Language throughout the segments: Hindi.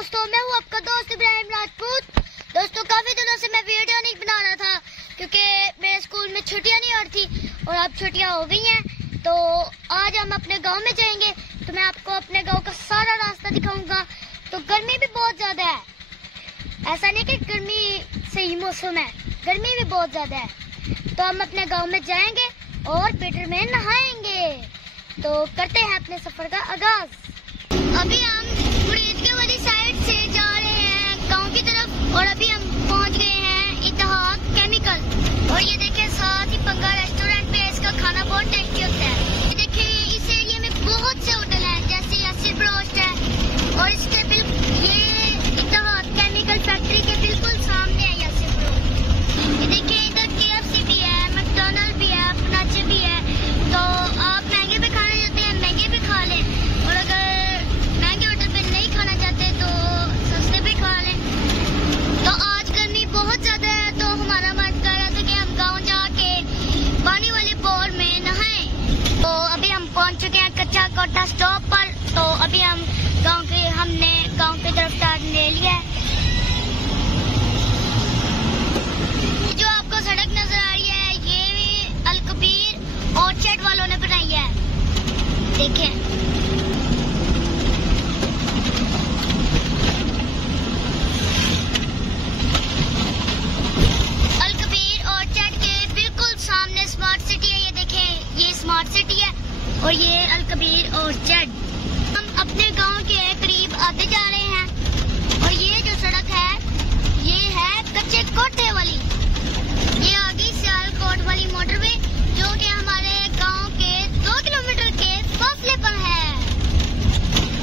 दोस्तों, मैं हूँ आपका दोस्त इब्राहिम राजपूत। दोस्तों, काफी दिनों से मैं वीडियो नहीं बना रहा था क्योंकि मेरे स्कूल में छुट्टियां नहीं हो रही थी और अब छुट्टियां हो गई हैं। तो आज हम अपने गांव में जाएंगे, तो मैं आपको अपने गांव का सारा रास्ता दिखाऊंगा। तो गर्मी भी बहुत ज्यादा है, ऐसा नहीं कि गर्मी सही मौसम है, गर्मी भी बहुत ज्यादा है। तो हम अपने गाँव में जाएंगे और पीटर में नहाएंगे। तो करते हैं अपने सफर का आगाज। अभी हम मुरीदके वाली साइड से जा रहे हैं गांव की तरफ और अभी हम पहुंच गए हैं इत्तेहाद केमिकल। और ये देखिए साथ ही पंगा रेस्टोरेंट पे इसका खाना बहुत टेस्टी होता है। ये देखिए इस एरिया में बहुत से होटल हैं, जैसे यासिर ब्रोस्ट है और इसके ये इत्तेहाद केमिकल फैक्ट्री के बिल्कुल सामने है यासिर ब्रोस्ट। ये देखिए इधर KFC भी है, मैकडॉनल्ड भी है, अपनाचे भी है। तो आप महंगे पे खाना चाहते हैं महंगे पे खा लें, और अगर महंगे होटल पे नहीं खाना चाहते तो सस्ते पे खा लें। तो आज गर्मी बहुत ज्यादा है, तो हमारा मन कर रहा था कि हम गांव जाके पानी वाले बोर में नहाएं। तो अभी हम पहुंच चुके हैं कच्चा कोटा स्टॉप पर। तो अभी हम हमने गांव की तरफ टर्न ले लिया है। जो आपको सड़क नजर आ रही है ये अलकबीर ऑर्चर्ड वालों ने बनाई है, देखें। अलकबीर ऑर्चर्ड के बिल्कुल सामने स्मार्ट सिटी है, ये देखें, ये स्मार्ट सिटी है और ये अलकबीर ऑर्चर्ड। हम अपने गांव के करीब आते जा रहे हैं और ये जो सड़क है ये है कच्चे कोटे वाली। ये आगे सियालकोट वाली मोटरवे जो कि हमारे गांव के 2 किलोमीटर के फासले पर है।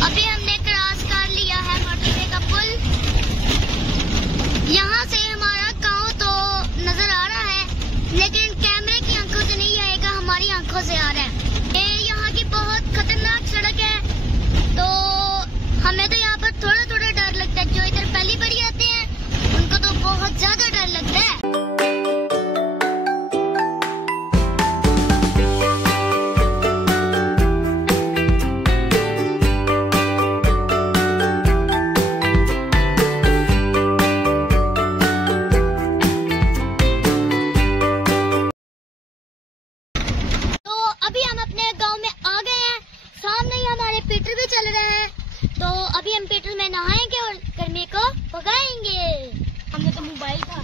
अभी हमने क्रॉस कर लिया है मोटरवे का पुल। यहाँ से हमारा गांव तो नजर आ रहा है, लेकिन कैमरे की आंखों से नहीं आएगा, हमारी आंखों से आ रहा है। ये यहाँ की बहुत खतरनाक सड़क है, तो हमें तो यहाँ पर थोड़ा थोड़ा डर लगता है। जो इधर पहली बारी आते हैं उनको तो बहुत ज्यादा डर लगता है। अभी हम अपने गांव में आ गए हैं, सामने ही हमारे पीटर भी चल रहे हैं। तो अभी हम पीटर में नहाएंगे और गर्मी को भगाएंगे। हमने तो मोबाइल था।